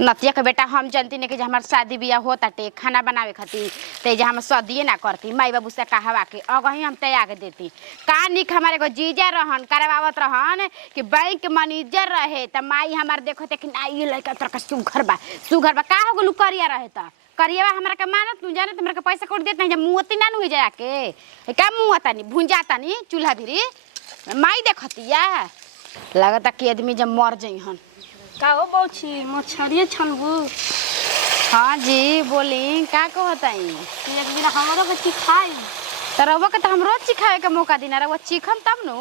नतिया के बेटा हम जानती नहीं कि हमार शादी बियाह होता टे खाना बनावे खातिर ते जे हम सदिए ना करती माई बाबू से कहवा के अगही हम तैयार के देती का निक हमारे को जीजा रहन करवावत रहन कि बैंक मैनेजर रहे त माई हमार देखो ते कि ना ये लड़का तोरा सुघर बा का हो गलू करिया रहे त करिया हमरा के मानत तू जाने हमरा के पैसा कोड देत नहीं मुंहती ना नु जाया के का मुंहता नहीं भुंजाता नहीं चूल्हा भिरी माई देखतिया लगता कि आदमी जब मर जइहन का हो बौछी मछरिए छनबू। हाँ जी बोली का कहताई एक दिन हमरो के चिखाई तरवा के तो हम रोज चिखावे के मौका दिना रवा चिखम तब नु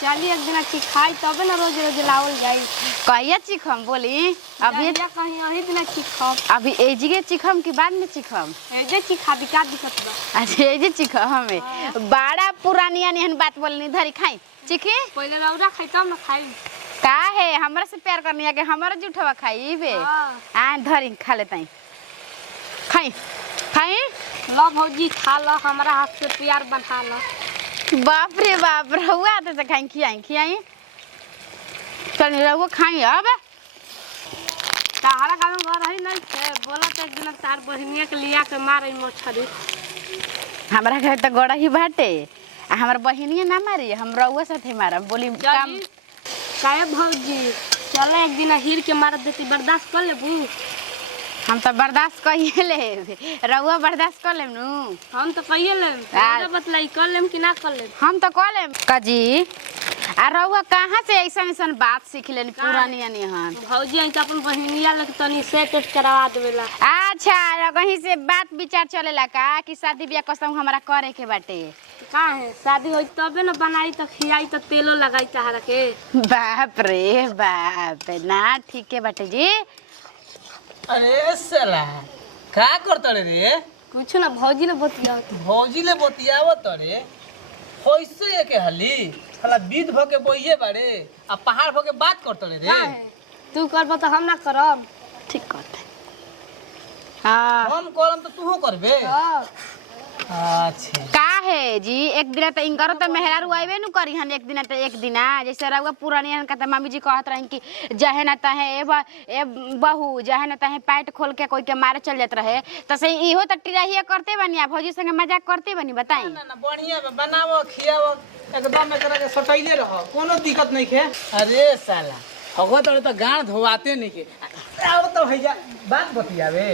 चली एक दिन चिखाई तबे ना रोज रोज लावल जाई कहिया चिखम बोली अभी कहीं यही दिन चिखम अभी एजिगे चिखम कि बाद में चिखम एजे चिखा का दिक्कत बा अच्छा एजे चिखम हमें बड़ा पुरानिया निहन बात बोलनी धरी खाई चिखी पहले लौरा खाई तब ना खाई का है हमरा से प्यार करनी है कि हमरा जूठवा खाई बे आ धरी खा लेताई खाई खाई लो भौजी खा लो हमरा हाथ से प्यार बना लो। बाप रे बाप रहुआ आते से खाई खियाई चल रहुआ खाई अब तारा का घर है नहीं थे बोला तो एक दिन तार बहनिया के लिया के मारे मछरी हमरा घर तो गड़ा ही बाटे आ हमर बहनिया ना मारी हम रहुआ साथे मारा बोली काम काहे भौजी चले एक दिन हीर के मार देती बर्दाश्त कर लेबू। हम तो बर्दाश्त कहिए ले रहुआ बर्दाश्त कर लेम नु हम तो कहिए ले बतलाई कर लेम कि ना कर लेम हम तो कह लेम काजी आ रहुआ कहाँ से ऐसा बात सीख लेनी पुरानिया निहन भौजी आई तो अपन बहनिया लग तनी से टेस्ट करवा देवेला। अच्छा कहीं से बात विचार चलेला का कि शादी बियाह कसम हमरा करे के बाटे का है शादी होई तबे ना बनाई तो खियाई तो तेलो लगाई तहरा के बाप रे बाप ना ठीक है बाटे जी। अरे साला का करत रे कुछ ना भौजी ने बतिया भौजी ले बतियावत रे कैसे के हली साला विध भ के बोइए बाड़े आ पहाड़ भ के बात करत रे तू करब तो हम ना करब ठीक कहते हाँ हम करम तो तूहो करबे। अच्छा का है जी एक दिन तो इनकरो तो मेहरारू आइबे नु करी हन एक दिन जैसे रहुआ पुरानिया का मामी जी कहत रही कि जहे ना तहे ए बहू जहे ना तहे पैट खोल के कोई के मारे चल जात रहे तो सही इहो तो टिराहिया करते बनी भौजी संगे मजाक करते बनी बताई ना ना बढ़िया बनावो खियावो एकदम एकरा के सटैले रह कोनो दिक्कत नहीं है। अरे साला हगो तो गांड धोवाते नहीं के आओ तो भैया बात बतियावे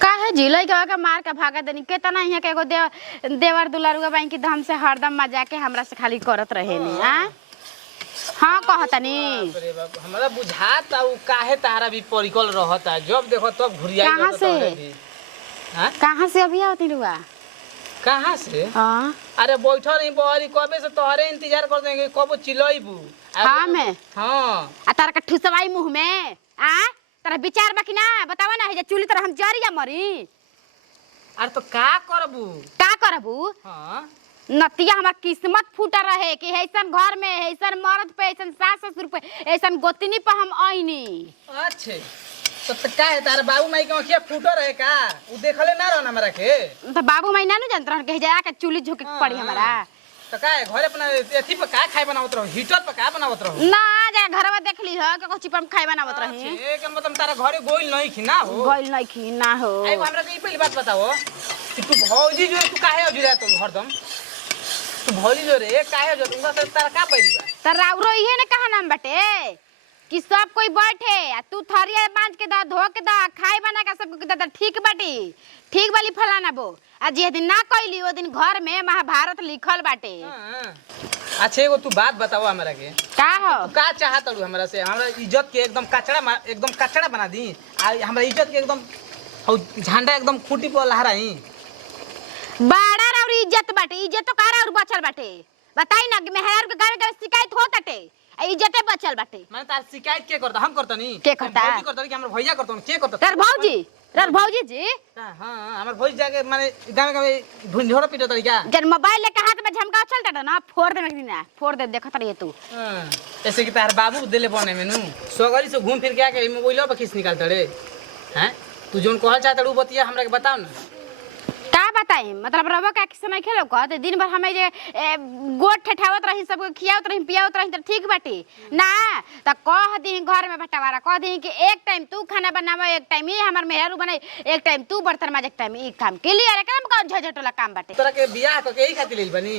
का है जी लइका का मार के भागा देनी केतना यहाँ के एगो देवर दुलारुआ बैंक की धम से हरदम मजाक के हमरा से खाली करत रहे नी हाँ कहतनी अरे बाप हमरा बुझाता उ काहे तारा भी परिकल रहता जब देखो तब घुरियाई कहां से हां कहां से अभी आवती रुआ कहां से हां अरे बैठो नहीं बहरी कबे से तोहरे इंतजार कर देंगे कब चिलइबू हां मैं हां आ तार का ठुसवाई मुंह में तारा विचार बाकी ना बतावा ना है चूली तरह हम जरिया मरी अरे तो का करबू का करबू हां नतिया हमार किस्मत फूटा रहे कि ऐसन घर में ऐसन मर्द पे ऐसन सास ससुर पे ऐसन गोतनी पे हम आईनी। अच्छे तो का है तार बाबू माई के आंखिया फूटो रहे का उ देखले ना रहन हमरा के तो बाबू माई ना जानत रहन के जा के चूली झोके पड़ी हमरा तो का है घर अपना एथी पे का खाए बनावत रहो हीटर पे का बनावत रहो ना जा घरवा देख ली ह के कुछ पर खाए बनावत रही अच्छे के मतलब तारा घरे गोइल नहीं खी ना हो गोइल नहीं खी ना हो आई हमरा के पहली बात बताओ कि तू भौजी जो तू काहे अजुरा तो हरदम तू भौजी जो रे काहे जो तुमका से तारा का पैरी बा त राउरो इहे ने कहा नाम बटे कि सब कोई बैठे आ तू थरिया बांध के दा धो के दा खाए बना के सब दा ठीक बाटी ठीक वाली फलाना बो आ जे दिन ना कइली ओ दिन घर में महाभारत लिखल बाटे। अच्छा एगो तू बात बताओ हमरा के का हो तू का चाहत हलू हमरा से हमरा इज्जत के एकदम कचड़ा बना दी आ हमरा इज्जत के एकदम हौ झंडा एकदम खूंटी पर लहराई बड़ा और इज्जत बाटे इज्जत तो कारा और बचल बाटे बताई ना मेहरार के घर के शिकायत होताटे इज्जते बचल बाटे माने तार शिकायत के करता हम करता नहीं के करता भौजी करता कि हमर भैया करता के करता तार भौजी जी हां हमर भौजी जाके माने गांव में भुंझोड़ा पीटो तरीका जब मोबाइल लेके हाथ में झमका चलता ना फोड़ दे एक दिन फोड़ दे देखत रही तू ऐसे कि तार बाबू देले बने मेनू सोगरी से घूम फिर के आके मोबाइल पे खींच निकालता रे हैं तू जोन कहल चाहता उ बतिया हमरा के बताओ ना का टाइम मतलब रवा का किसी नहीं खेलो कहत दिन भर हमें जे गोट ठठावत रही सबको खियावत रही पियावत रही त ठीक बाटी ना त कह दी घर में बंटवारा कह दी कि एक टाइम तू खाना बनावा एक टाइम ही हमर मेहरू बनाई एक टाइम तू बर्तन माजे एक टाइम ई काम क्लियर एकदम कौन झझटोला काम बाटे तोरा के बियाह क के यही खातिर लेल बनी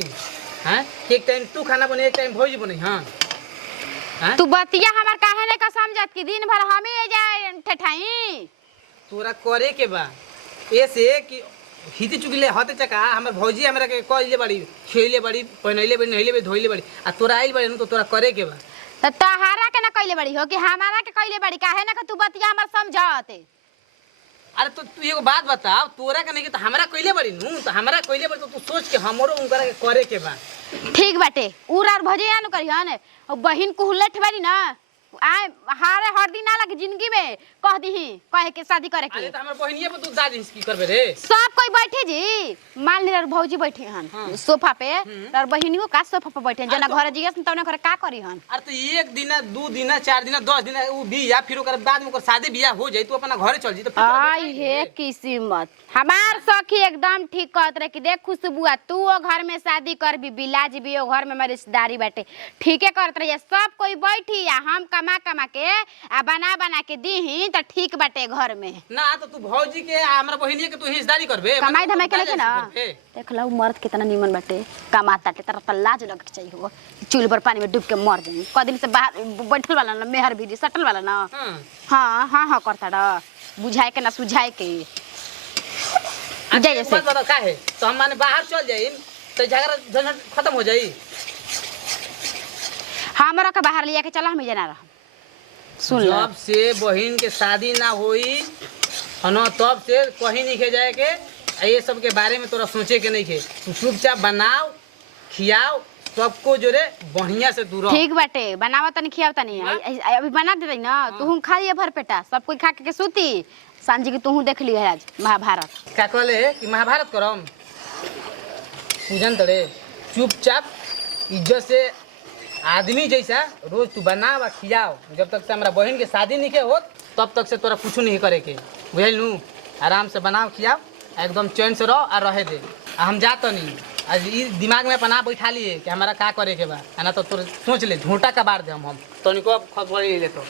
हैं कि एक टाइम तू खाना बने एक टाइम भौजी बने हां हैं तू बतिया हमर काहे ने का समझत कि दिन भर हम ही जाए ठठाई तोरा करे के बा ऐसे कि हिती चुकले हते चका हमर भौजी हमरा के कहले बड़ी खेले बड़ी पहनैले बड़ी नहिले बड़ी धोइले बड़ी आ तोरा आइल बड़ी तो तोरा करे के बा त तहारा के ना कइले बड़ी हो कि हमारा के कइले बड़ी काहे ना तू बतिया हमर समझाते अरे तो तू एगो बात बताओ तोरा के नहीं के तो हमरा कइले बड़ी नु तो हमरा कइले बड़ी तो तू सोच के हमरो उनकरा के करे के बा ठीक बाटे उर और भजिया न करिहन और बहिन को हुलट बारी ना आए हारे हर दिन ना लगे जिंदगी में कह दीही कहे के शादी करे के अरे तो हमर बहिनिया पे तू दादी की करबे रे सब कोई बैठे जी मान ली भौजी बैठे हन सोफा पे और बहिनियो का सोफा पे बैठे जना घर जियस तने घर का करी हन अरे तो एक दिन दो दिन चार दिन 10 दिन उ बिया फिर ओकर बाद में ओकर शादी बियाह हो जाई तू अपना घरे चल जी तो आई हे किस्मत हमार सखी एकदम ठीक कहत रहे कि देख खुशबुआ तू ओ घर में शादी करबी बिलाज भी ओ घर में मेरी रिश्तेदारी बाटे ठीके करत रही सब कोई बैठी आ हम कमा कमा के आ बना के दीही त ठीक बाटे घर में ना तो तू भौजी के हमरा बहिनिया के तू हिस्सेदारी करबे कमाई धमाई के ना देख लो मर्द कितना निमन बाटे कमाता ते तरह लाज लग के चाहिए हो चूल्हे पर पानी में डूब के मर जाई क दिन से बाहर बैठल वाला ना मेहर भी सटल वाला ना हां हां हां करता ड बुझाए के ना सुझाए के जय जैसे बात का है तो हम माने बाहर चल जाई तो झगड़ा झंझट खत्म हो जाई हमरा के बाहर लिया के चला हम जना रह सुन ले जब से बहिन के शादी ना होई हनो तब से कहीं नहीं के जाए के ये सब के बारे में तोरा सोचे के नहीं के तू चुपचाप बनाओ खियाओ सबको जोरे बढ़िया से दूर ठीक बाटे बनावा तनी खियाव तनी अभी बना दे रही ना तू खा लिया भर पेटा सब कोई खा के सूती सांझी की तू देख ली है आज महाभारत का कहले कि महाभारत करम पूजन तड़े चुपचाप इज्जत से आदमी जैसा रोज तू बनावा खियाओ जब तक से हमारा बहन के शादी नहीं के हो तब तक से तोरा कुछ नहीं करे के बुझल नू आराम से बनाओ खियाओ एकदम चैन से रहो और रहे दे हम जातो नहीं आज ई दिमाग में अपना बैठा लिए कि हमारा का करे के बा ना तो तोर सोच ले झूठा का बार दे हम तनिको खबर ले तो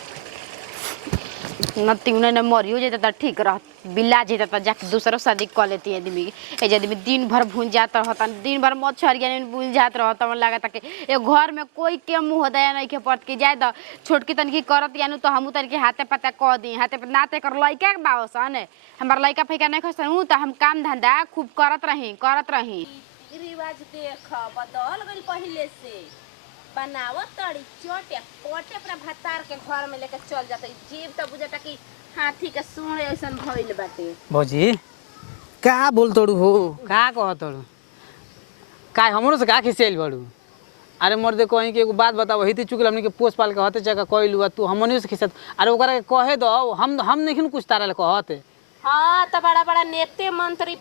नती उन्हें मरियो जेता त ठीक रह बिल्ला जेता त जाके दूसरो शादी कर लेती है आदमी ए आदमी दिन भर भून जात रहता दिन भर मछरिया ने भून जात रहता मन लागत कि ए घर में कोई के मुंह दया नहीं के पट के जाए द छोटकी तनकी करत यानु तो हमू तनकी हाथे पता कह दी हाथे पे नाते कर लइका के बावसन हमर लइका फइका नहीं खसनु त हम काम धंधा खूब करत रही रिवाज देख बदल गइल पहिले से बनावत तड़ी चोटे कोटे अपना भतार के घर में लेके चल जाते जीव त बुझता कि हाथी के सूंड ऐसन भइल बाटे भौजी का बोल तोड़ू हो का कह तोड़ू का हमरो से का खिसेल बड़ू अरे मर्दे कहीं के एगो बात बताओ हिती चुकल हमनी के पोस पाल के हते चका कहलू तू हमनी से खिसत अरे ओकरा के कहे दो हम नहीं कुछ तारा ले कहते हाँ तो बड़ा बड़ा नेते मंत्री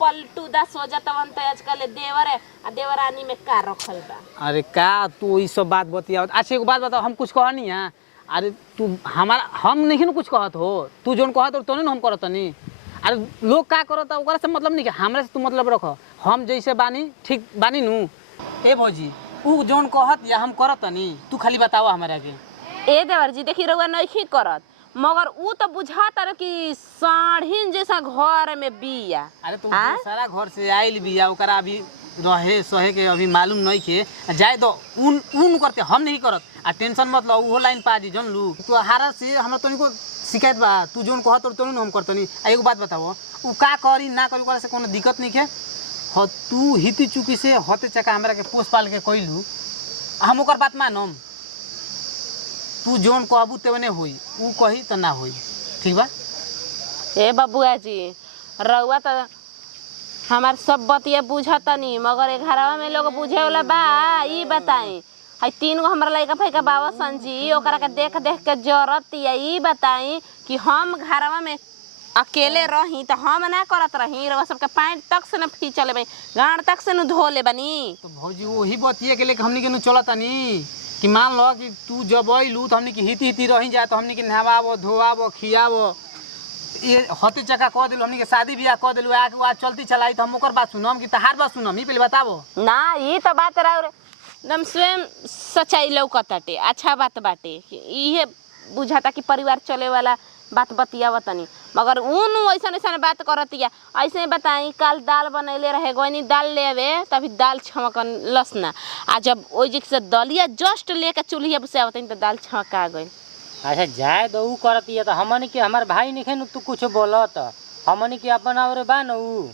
पलटू दा सोजतवन त आजकल देवर है आ देवरानी में का रखल बा अरे का तू ई सब बात बतिया अच्छा एगो बात बताओ हम कुछ कहनी है अरे तू हमारा हम नहीं कुछ कहत हो तू जोन कहत हो तो नहीं हम करत नहीं अरे लोग का करत ओकरा से मतलब नहीं कि हमरा से तू मतलब रख हम जैसे बानी ठीक बानी नू ए भौजी ऊ जोन कहत या हम करत नहीं तू खाली बताओ हमरा के ए देवर जी देखी रउआ नहीं करत मगर ऊ तो बुझाता रहे कि साढ़ीन जैसा घर में बिया अरे तू सारा घर से आइल बिया ओकरा अभी रहे सहे के अभी मालूम नहीं के जाए दो उन करते हम नहीं करत आ टेंशन मत लो वो लाइन पा दी जन लू तू हारा से हमरा तनिको शिकायत बा तू जोन कहत तो हम करतनी एगो बात बताओ ऊ का करी ना करी ओकरा से कोनो दिक्कत नहीं के ह तू हिती चुकी से हते चका हमरा के पोस पाल के कइलू हम ओकर बात मानम तू जोन कहबू तेवने होई ऊ कही त ना होई ठीक बा ए बबुआ जी रउआ तो हमार सब बतिया बुझतनी मगर घरवा में लोग बुझे वाला बा ई बताई हई 3 गो हमरा लइका फइका बाबा संजी ओकरा के देख के जरूरत ई बताई कि हम घरवा में अकेले रही तो हम ना करत रही रउआ सबके पैंट तक से न खींच लेबे गांड तक से न धो ले बनी तो भौजी वही बतिया के लेके हमनी के न चलतनी कि मान लो कि तू जब अइलू तो हमनी के हिती रही जाए तो हमनी के नहवाबो धोवाबो खियाबो ये हती चक्का कह दिलू हमनी के शादी बियाह कह दिलू आके आज चलती चलाई तो हम ओकर बात सुनम कि तहार बात सुनम ही पहले बताबो। ना ये तो बात रहा एकदम स्वयं सच्चाई लौकताटे अच्छा बात बाटे इहे बुझाता कि परिवार चले वाला बात बतियावा तनी मगर उन ऐसा ऐसा बात करतिया। ऐसे बताई कल दाल बनैले रहे गनी दाल लेवे तभी दाल छमकन लसना आ जब ओइ जे से दलिया जस्ट लेके चूल्हिया से आवतनी तो दाल छमका गई। अच्छा जाए तो ऊ करती है तो हमनी के हमार भाई निखे न तू कुछ बोलत हमनी के अपन और बा न ऊ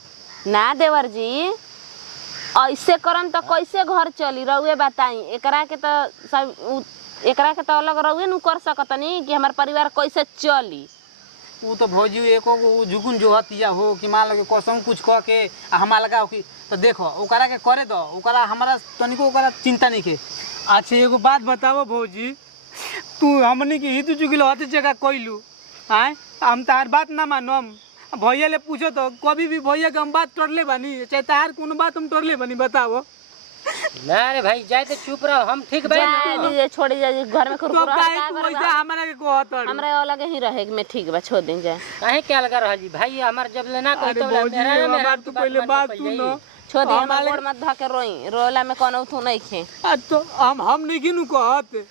ना देवर जी ऐसे करम तो कैसे घर चली रहुए बताई एकरा के तो सब एकरा के तो अलग रहुए न कर सकतनी कि हमार परिवार कैसे चली। ऊ तो भौजी एको ऊ जुगुन जो हतिया हो कि मान लगे कसम कुछ कह के आ हमा लगा कि तो देखो ओकरा के करे दो ओकरा हमारा तनिको ओकरा चिंता नहीं के। अच्छा एगो बात बताओ भौजी तू हमनी के हितू चुकिल हती जगह कइलू आय हम तार बात ना मानम भैया ले पूछो तो कभी भी भैया के हम बात टरले बानी चाहे तार कोनो बात हम टरले बानी बताओ। ना रे भाई जाए तो चुप रहो हम ठीक बा जा छोड़ी जा घर में तो खुरखुरा काहे तू ऐसे हमरा के कहत हमरा अलग ही रहे में ठीक बा छोड़ दिन जाए काहे क्या लगा रह जी भाई हमार जब लेना कोई अरे तो भौजी हमार तू पहले बात तू न छोड़ दे हमरा गोड़ मत धके रोई रोला में कोनो तू नहीं खे तो हम नहीं किनु कहत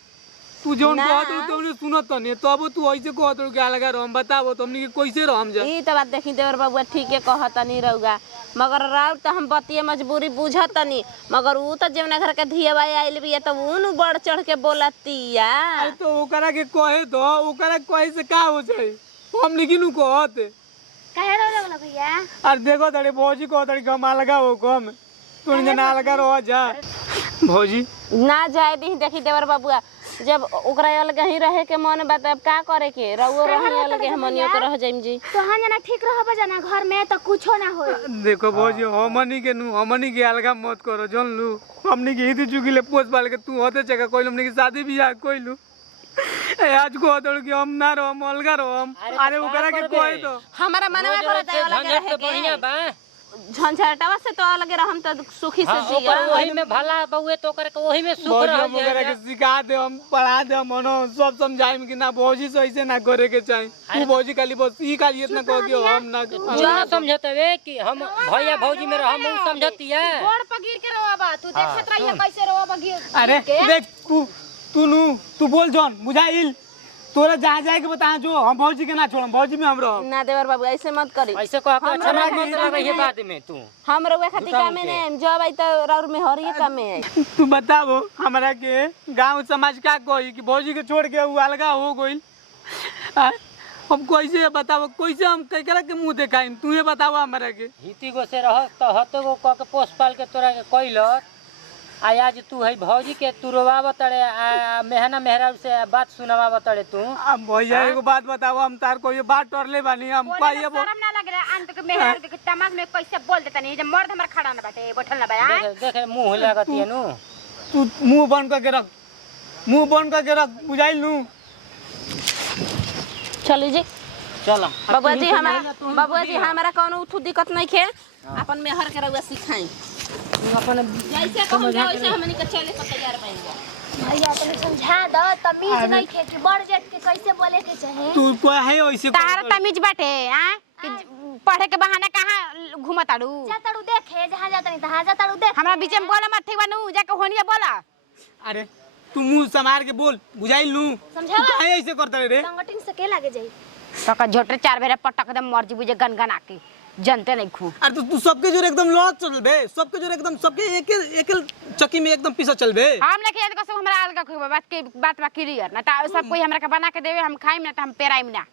तू जोन कहत तो हमने सुनत नहीं तब तू ऐसे कहत के लगा हम बताओ तो हमनी के कैसे रहम जा। ई तो बात देखी देवर बाबू ठीक है कहतनी रहुगा मगर राव तो हम बतिये मजबूरी बुझतनी मगर ऊ तो जेवना घर के धियावा आइल बिया तो ऊ बढ़ चढ़ के बोलतिया। अरे तो ओकरा के कहे दो ओकरा कहे से का हो जाई हमनी किनु कहत काहे रोले वाला भैया अरे देखो तड़े भौजी को तड़े कमा लगा हो कम तू ना लगा रह जा भौजी ना जाए दी देखी देवर बाबूआ जब ओकरा अलग ही रहे के मन बात अब का करे के रहुओ रही अलग हमनियो के रह जाइम जी तो हाँ जना ठीक रहबा जना घर में तो कुछो ना होई। देखो भौजी हमनी के नु हमनी के अलगा मत करो जन लू हमनी के हित चुकिले पोस पाल के तू होते जगह कोई हमनी के शादी बियाह कोइलू आज को तोड़ के हम ना रहो हम अलगा रहो हम अरे ओकरा के कोई तो हमारा मनवा करता है अलग रहे बढ़िया बा झंझटवा से तो अलग रहम तो सुखी से हाँ, जिया वही में भला बउए तो करे के वही में सुख भौजी रह हम ओकरा के सिखा दे हम पढ़ा दे हम सब समझाइम कि ना भौजी से ऐसे ना करे के चाही तू भौजी खाली बस ई खाली इतना कह के हम ना ना समझते वे कि हम भैया भौजी में हम समझती है गोड़ पर गिर के रोवा तू देखत रहिए कैसे रोवा गिर अरे देख तू बोल जॉन बुझाइल तोरा जहाँ जाए के बता जो हम भौजी के ना छोड़म भौजी में हम रहो ना देवर बाबू ऐसे मत करी ऐसे कह के अच्छा मत लगे ये बाद में तू हम रउए खातिर कामे ने जब आई तो राउर में हरिए कामे आई तू बताओ हमरा के गांव समाज का कोई कि भौजी के छोड़ के वो अलगा हो गइल हम कैसे बताओ कैसे हम केकरा के मुंह देखाइन तू ये बताओ हमरा के हिती गो से रह तो हतो गो कह के पोस पाल के तोरा के कइलत आज तू है भौजी के तू रोवाव तड़े मेहना मेहरा से बात सुनावा तड़े तू अब भैया एगो बात बताओ हम तार को ये बात टरले बानी हम कहिए शर्म ना लग रहा अंत के मेहर के तमाज में कैसे बोल देता नहीं जब मर्द हमर खड़ा ना बाटे बैठल ना बा देख मुंह लागत है नु तू मुंह बंद करके रख बुझाइल नू चली जी चल बाबूआ जी हमारा कोनो उठू दिक्कत नहीं खे अपन मेहर के रउआ सिखाई अपन जैसे कहम वैसे हमनी के चले के तैयार बन जा भैया तनी समझा दो तमीज नहीं खे कि बड़ जेठ के कैसे बोले के चाहे तू कोई है ऐसे तार तमीज बाटे हां कि पढ़े के बहाना कहां घुमताड़ू जाताड़ू देखे जहां जाता नहीं तहां जाताड़ू देख हमरा बीच में बोला मत ठीक बनू जाके होनिया बोला अरे तू मुंह संभाल के बोल बुझाइल नू समझा काहे ऐसे करता रे संगठन से के लागे जाई तो झोटे 4 बेरा पटक दे मर्जी बुझे गनगन आके जनते नहीं खू अरे तू सबके जोर एकदम लौट चल बे सबके जोर एकदम सबके एक चक्की में एकदम पीसा चल बे हम लेके कसम हमरा अलग बात बा क्लियर ना ता सब कोई हमरा के बना के देवे हम खाइम ना त हम पेराइम ना